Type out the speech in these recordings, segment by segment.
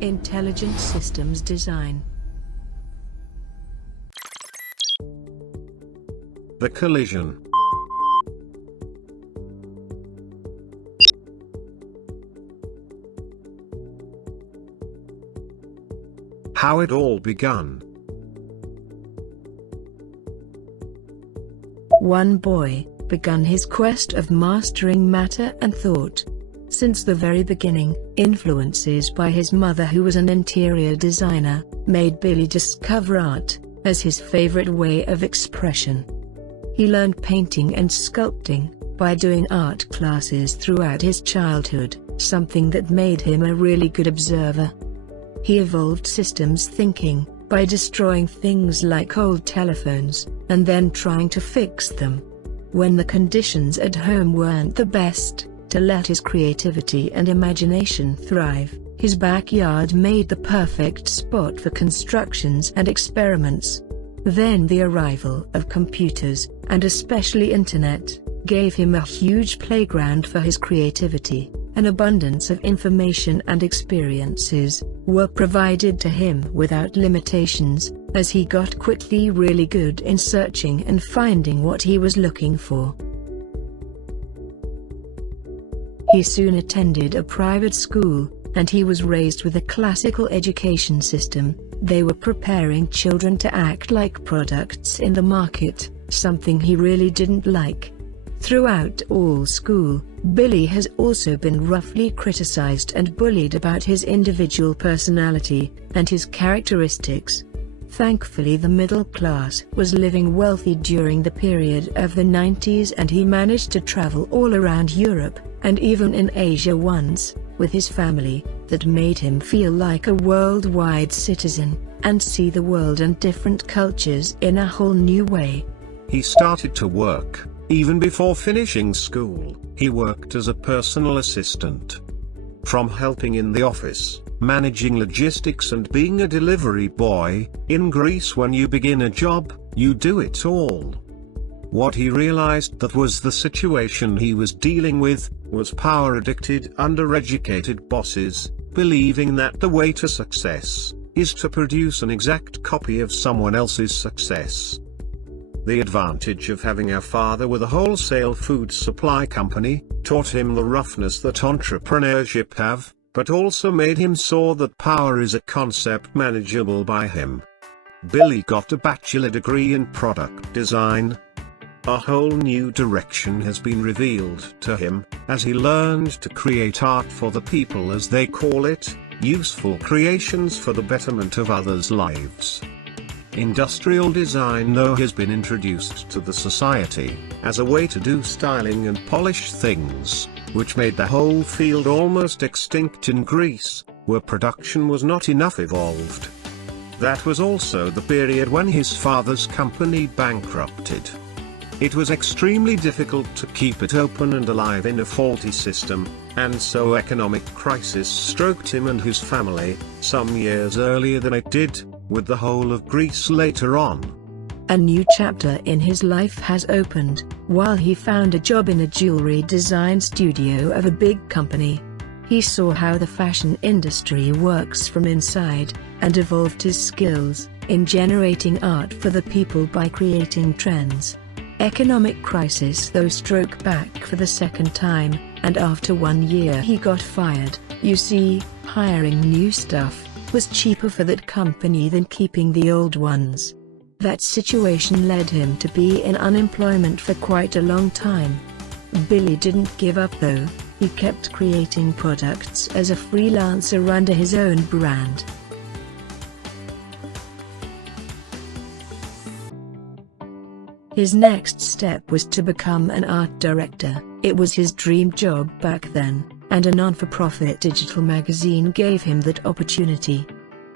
Intelligent systems design. The collision. How it all begun. One boy began his quest of mastering matter and thought. Since the very beginning, influences by his mother, who was an interior designer, made Billy discover art as his favorite way of expression. He learned painting and sculpting by doing art classes throughout his childhood, something that made him a really good observer. He evolved systems thinking by destroying things like old telephones, and then trying to fix them. When the conditions at home weren't the best, to let his creativity and imagination thrive, his backyard made the perfect spot for constructions and experiments. Then the arrival of computers, and especially internet, gave him a huge playground for his creativity. An abundance of information and experiences were provided to him without limitations, as he got quickly really good in searching and finding what he was looking for. He soon attended a private school, and he was raised with a classical education system. They were preparing children to act like products in the market, something he really didn't like. Throughout all school, Billy has also been roughly criticized and bullied about his individual personality and his characteristics. Thankfully, the middle class was living wealthy during the period of the 90s, and he managed to travel all around Europe, and even in Asia once, with his family. That made him feel like a worldwide citizen, and see the world and different cultures in a whole new way. He started to work. Even before finishing school, he worked as a personal assistant. From helping in the office, managing logistics and being a delivery boy, in Greece when you begin a job, you do it all. What he realized that was the situation he was dealing with, was power-addicted, undereducated bosses, believing that the way to success is to produce an exact copy of someone else's success. The advantage of having a father with a wholesale food supply company taught him the roughness that entrepreneurship have, but also made him saw that power is a concept manageable by him. Billy got a bachelor degree in product design. A whole new direction has been revealed to him, as he learned to create art for the people, as they call it, useful creations for the betterment of others' lives. Industrial design, though, has been introduced to the society as a way to do styling and polish things, which made the whole field almost extinct in Greece, where production was not enough evolved. That was also the period when his father's company bankrupted. It was extremely difficult to keep it open and alive in a faulty system, and so economic crisis stroked him and his family, some years earlier than it did, with the whole of Greece later on. A new chapter in his life has opened, while he found a job in a jewelry design studio of a big company. He saw how the fashion industry works from inside, and evolved his skills in generating art for the people by creating trends. Economic crisis though struck back for the second time, and after 1 year he got fired. You see, hiring new staff was cheaper for that company than keeping the old ones. That situation led him to be in unemployment for quite a long time. Billy didn't give up though. He kept creating products as a freelancer under his own brand. His next step was to become an art director. It was his dream job back then, and a non-for-profit digital magazine gave him that opportunity.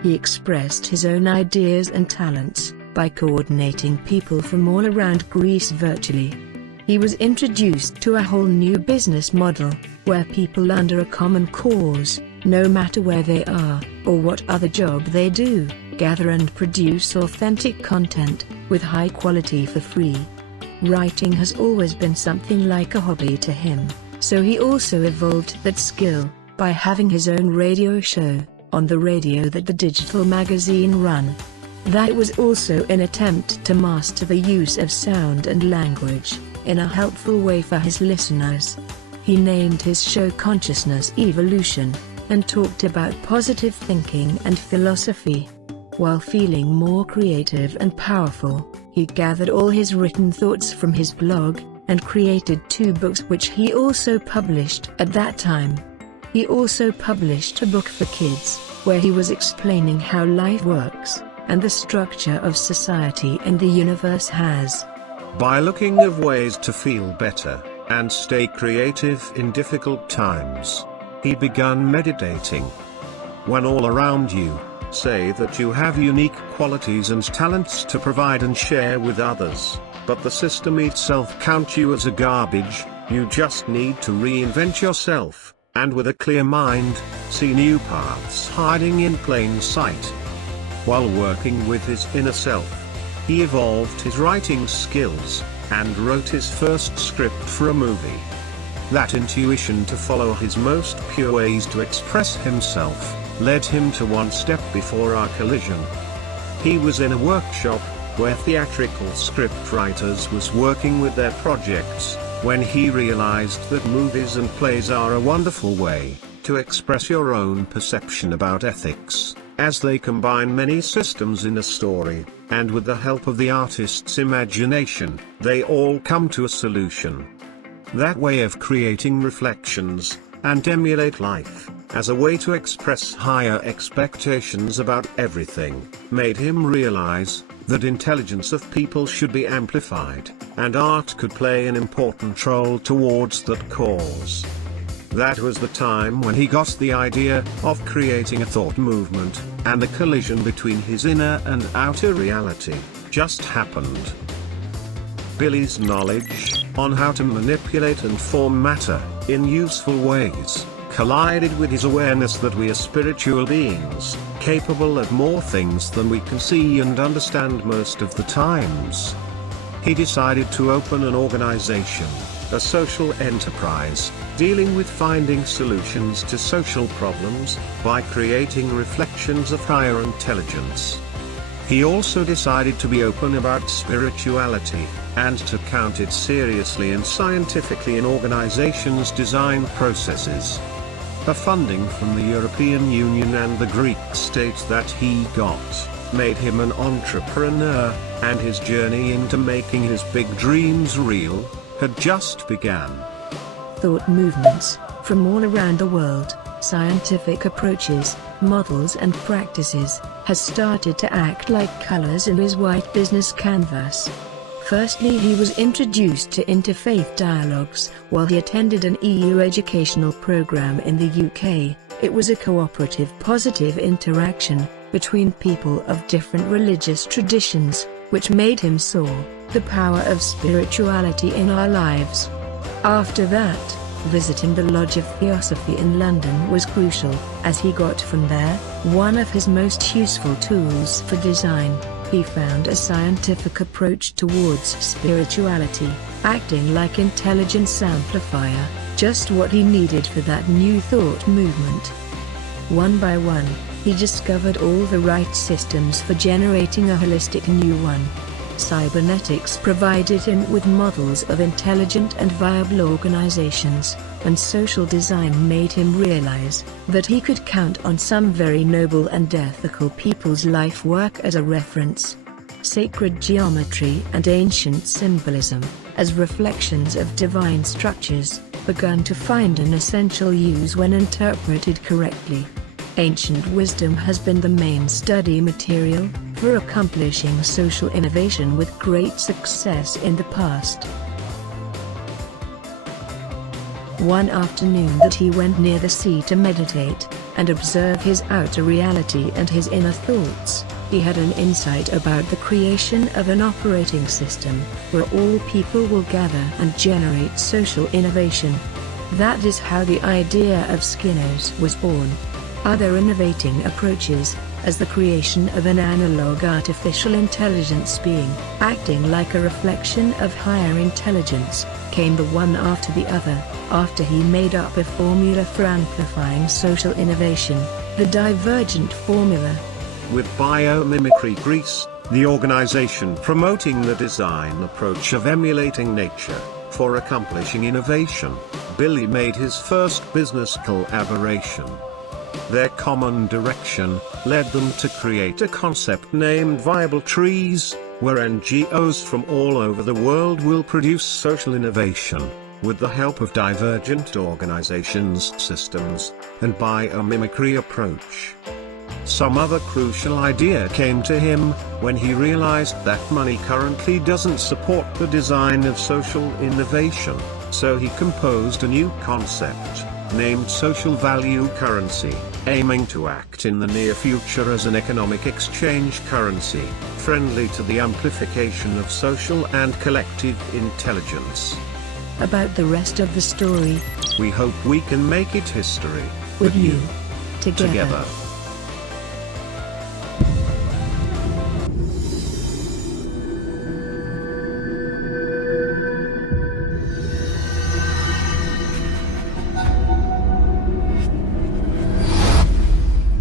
He expressed his own ideas and talents by coordinating people from all around Greece virtually. He was introduced to a whole new business model, where people under a common cause, no matter where they are, or what other job they do, gather and produce authentic content, with high quality for free. Writing has always been something like a hobby to him, so he also evolved that skill by having his own radio show, on the radio that the digital magazine run. That was also an attempt to master the use of sound and language, in a helpful way for his listeners. He named his show Consciousness Evolution, and talked about positive thinking and philosophy. While feeling more creative and powerful, he gathered all his written thoughts from his blog, and created 2 books which he also published at that time. He also published a book for kids, where he was explaining how life works, and the structure of society and the universe has. By looking of ways to feel better, and stay creative in difficult times, he began meditating. When all around you say that you have unique qualities and talents to provide and share with others, but the system itself counts you as a garbage, you just need to reinvent yourself, and with a clear mind, see new paths hiding in plain sight. While working with his inner self, he evolved his writing skills, and wrote his first script for a movie. That intuition to follow his most pure ways to express himself, led him to one step before our collision. He was in a workshop, where theatrical script writers was working with their projects, when he realized that movies and plays are a wonderful way to express your own perception about ethics, as they combine many systems in a story, and with the help of the artist's imagination, they all come to a solution. That way of creating reflections, and emulate life, as a way to express higher expectations about everything, made him realize that intelligence of people should be amplified, and art could play an important role towards that cause. That was the time when he got the idea of creating a thought movement, and the collision between his inner and outer reality just happened. Billy's knowledge on how to manipulate and form matter in useful ways collided with his awareness that we are spiritual beings, capable of more things than we can see and understand most of the times. He decided to open an organization, a social enterprise, dealing with finding solutions to social problems, by creating reflections of higher intelligence. He also decided to be open about spirituality, and to count it seriously and scientifically in organizations' design processes. The funding from the European Union and the Greek state that he got, made him an entrepreneur, and his journey into making his big dreams real, had just begun. Thought movements, from all around the world, scientific approaches, models and practices, has started to act like colors in his white business canvas. Firstly, he was introduced to interfaith dialogues while he attended an EU educational program in the UK. It was a cooperative, positive interaction between people of different religious traditions, which made him saw the power of spirituality in our lives. After that, visiting the Lodge of Theosophy in London was crucial, as he got from there one of his most useful tools for design. He found a scientific approach towards spirituality, acting like intelligence amplifier, just what he needed for that new thought movement. One by one, he discovered all the right systems for generating a holistic new one. Cybernetics provided him with models of intelligent and viable organizations, and social design made him realize that he could count on some very noble and ethical people's life work as a reference. Sacred geometry and ancient symbolism, as reflections of divine structures, began to find an essential use when interpreted correctly. Ancient wisdom has been the main study material for accomplishing social innovation with great success in the past. One afternoon that he went near the sea to meditate, and observe his outer reality and his inner thoughts, he had an insight about the creation of an operating system, where all people will gather and generate social innovation. That is how the idea of Skinner's was born. Other innovating approaches, as the creation of an analog artificial intelligence being, acting like a reflection of higher intelligence, came the one after the other. After he made up a formula for amplifying social innovation, The Divergent formula. With biomimicry Greece, the organization promoting the design approach of emulating nature, for accomplishing innovation, Billy made his first business collaboration. Their common direction led them to create a concept named Viable Trees, where NGOs from all over the world will produce social innovation, with the help of divergent organizations' systems, and biomimicry approach. Some other crucial idea came to him, when he realized that money currently doesn't support the design of social innovation, so he composed a new concept, named social value currency, aiming to act in the near future as an economic exchange currency, friendly to the amplification of social and collective intelligence. About the rest of the story, we hope we can make it history with you, together.